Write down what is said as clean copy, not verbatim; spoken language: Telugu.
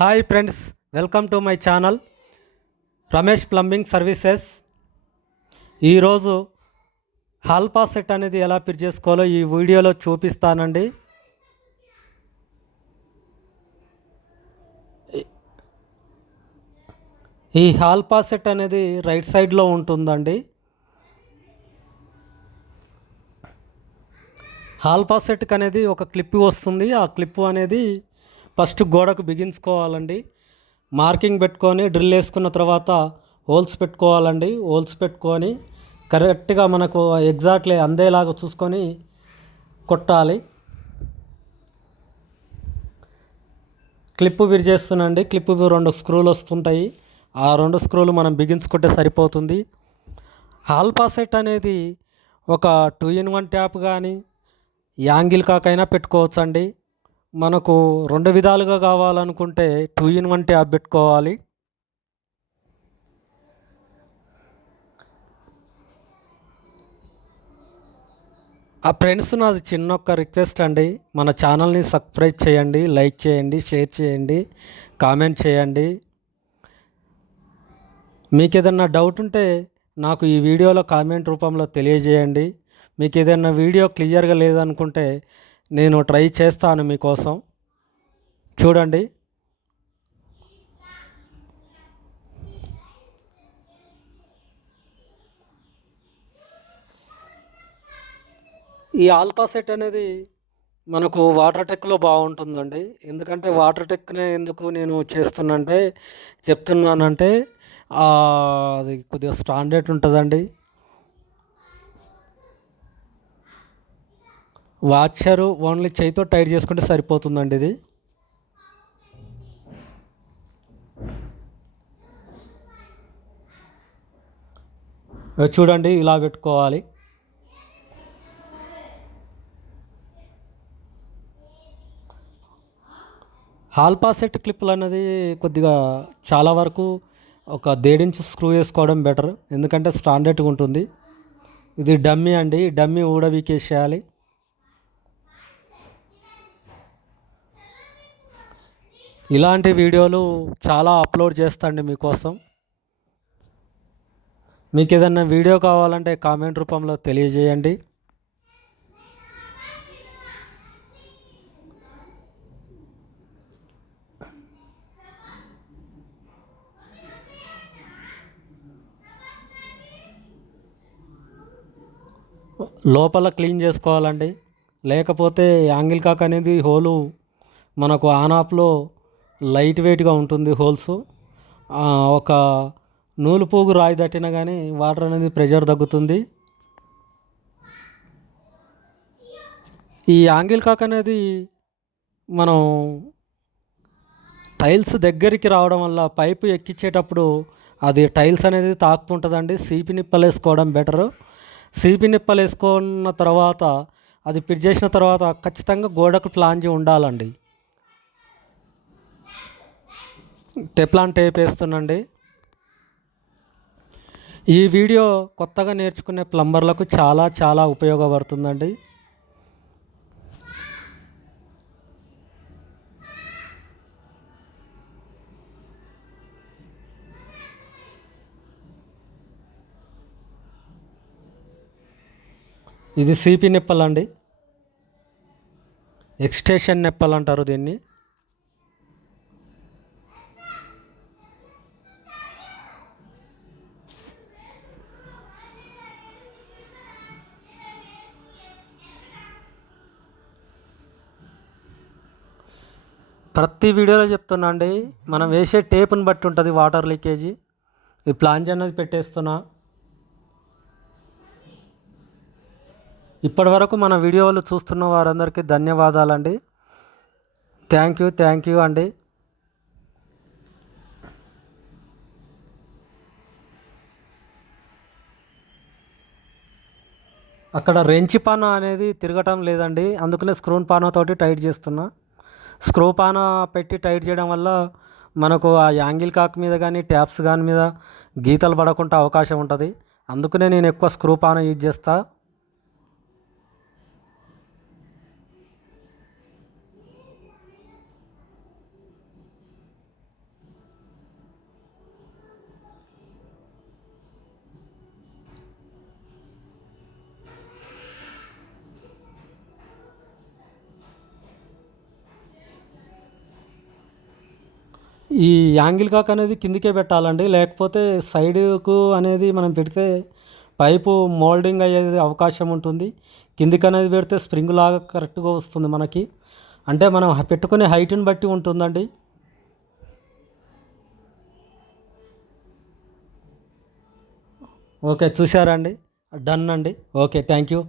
Hi friends, welcome to my channel Ramesh plumbing services. ఈరోజు హాల్ పాస్ సెట్ అనేది ఎలా ఫిట్ చేసుకోవాలో ఈ వీడియోలో చూపిస్తానండి. ఈ హాల్ పాస్ సెట్ అనేది రైట్ సైడ్లో ఉంటుందండి. హాల్ పాస్ సెట్కి అనేది ఒక క్లిప్ వస్తుంది. ఆ క్లిప్ అనేది ఫస్ట్ గోడకు బిగించుకోవాలండి. మార్కింగ్ పెట్టుకొని డ్రిల్ వేసుకున్న తర్వాత హోల్స్ పెట్టుకోవాలండి. హోల్స్ పెట్టుకొని కరెక్ట్గా మనకు ఎగ్జాక్ట్లీ అందేలాగా చూసుకొని కొట్టాలి. క్లిప్పు విరిచేస్తున్నాండి. క్లిప్పు 2 స్క్రూలు వస్తుంటాయి. ఆ 2 స్క్రూలు మనం బిగించుకుంటే సరిపోతుంది. హాల్ పాస్ సెట్ అనేది ఒక 2-in-1 ట్యాప్ కానీ యాంగిల్ కాకైనా పెట్టుకోవచ్చండి. మనకు 2 విధాలుగా కావాలనుకుంటే 2-in-1 ట్యాప్ పెట్టుకోవాలి. ఫ్రెండ్స్, నాది చిన్న ఒక రిక్వెస్ట్ అండి. మన ఛానల్ని సబ్స్క్రైబ్ చేయండి, లైక్ చేయండి, షేర్ చేయండి, కామెంట్ చేయండి. మీకు ఏదన్నా డౌట్ ఉంటే నాకు ఈ వీడియోలో కామెంట్ రూపంలో తెలియజేయండి. మీకు ఏదైనా వీడియో క్లియర్గా లేదనుకుంటే నేను ట్రై చేస్తాను మీకోసం. చూడండి, ఈ ఆల్పా సెట్ అనేది మనకు వాటర్ టెక్లో బాగుంటుందండి. ఎందుకంటే వాటర్ టెక్నే ఎందుకు నేను చెప్తున్నానంటే అది కొద్దిగా స్టాండర్డ్ ఉంటుందండి. వాచరు ఓన్లీ చేయితో టైట్ చేసుకుంటే సరిపోతుందండి. ఇది చూడండి, ఇలా పెట్టుకోవాలి. హాల్ పాస్ సెట్ క్లిప్పులు అనేది కొద్దిగా చాలా వరకు ఒక 1.5 ఇంచ్ స్క్రూ వేసుకోవడం బెటర్. ఎందుకంటే స్టాండర్డ్గా ఉంటుంది. ఇది డమ్మీ అండి. డమ్మీ ఊడబీకేసేయాలి. ఇలాంటి వీడియోలు చాలా అప్లోడ్ చేస్తాండి మీకోసం. మీకు ఏదైనా వీడియో కావాలంటే కామెంట్ రూపంలో తెలియజేయండి. లోపల క్లీన్ చేసుకోవాలండి. లేకపోతే యాంగిల్ కాక్ అనేది హోలు మనకు ఆన్ ఆఫ్లో లైట్ వెయిట్గా ఉంటుంది. హోల్స్ ఒక నూలు పోగు రాయి తట్టినా కానీ వాటర్ అనేది ప్రెషర్ తగ్గుతుంది. ఈ యాంగిల్ కాక్ అనేది మనం టైల్స్ దగ్గరికి రావడం వల్ల పైపు ఎక్కించేటప్పుడు అది టైల్స్ అనేది తాకుతుంటుందండి. సీపి నిప్పలు వేసుకోవడం బెటరు. సీపి నిప్పలు వేసుకున్న తర్వాత అది ఫిట్ చేసిన తర్వాత ఖచ్చితంగా గోడకు ఫ్లాంజ్ ఉండాలండి. టెప్లాన్ టేప్ వేస్తున్నాండి. ఈ వీడియో కొత్తగా నేర్చుకునే ప్లంబర్లకు చాలా చాలా ఉపయోగపడుతుందండి. ఇది సీపీ నిప్పలు అండి. ఎక్స్టెన్షన్ నిప్పలు అంటారు దీన్ని. ప్రతి వీడియోలో చెప్తున్నా అండి, మనం వేసే టేపుని బట్టి ఉంటుంది వాటర్ లీకేజీ. ఈ ప్లాంజ్ అనేది పెట్టేస్తున్నా. ఇప్పటి వరకు మన వీడియోలు చూస్తున్న వారందరికీ ధన్యవాదాలండి. థ్యాంక్ యూ అండి. అక్కడ రెంచి పాన అనేది తిరగటం లేదండి. అందుకనే స్క్రూ పానతోటి టైట్ చేస్తున్నా. స్క్రూ పాన పెట్టి టైట్ చేయడం వల్ల మనకు ఆ యాంగిల్ కాక్ మీద కానీ ట్యాప్స్ కానీ మీద గీతలు పడకుండా అవకాశం ఉంటుంది. అందుకనే నేను ఎక్కువ స్క్రూ పాన యూజ్ చేస్తా. ఈ యాంగిల్ కాక్ అనేది కిందికే పెట్టాలండి, లేకపోతే సైడ్కు అనేది మనం పెడితే పైపు మోల్డింగ్ అయ్యే అవకాశం ఉంటుంది. కిందికి అనేది పెడితే స్ప్రింగ్ లాగా కరెక్ట్గా వస్తుంది మనకి. అంటే మనం పెట్టుకునే హైట్ని బట్టి ఉంటుందండి. ఓకే, చూసారా అండి? డన్ అండి. Okay, thank you.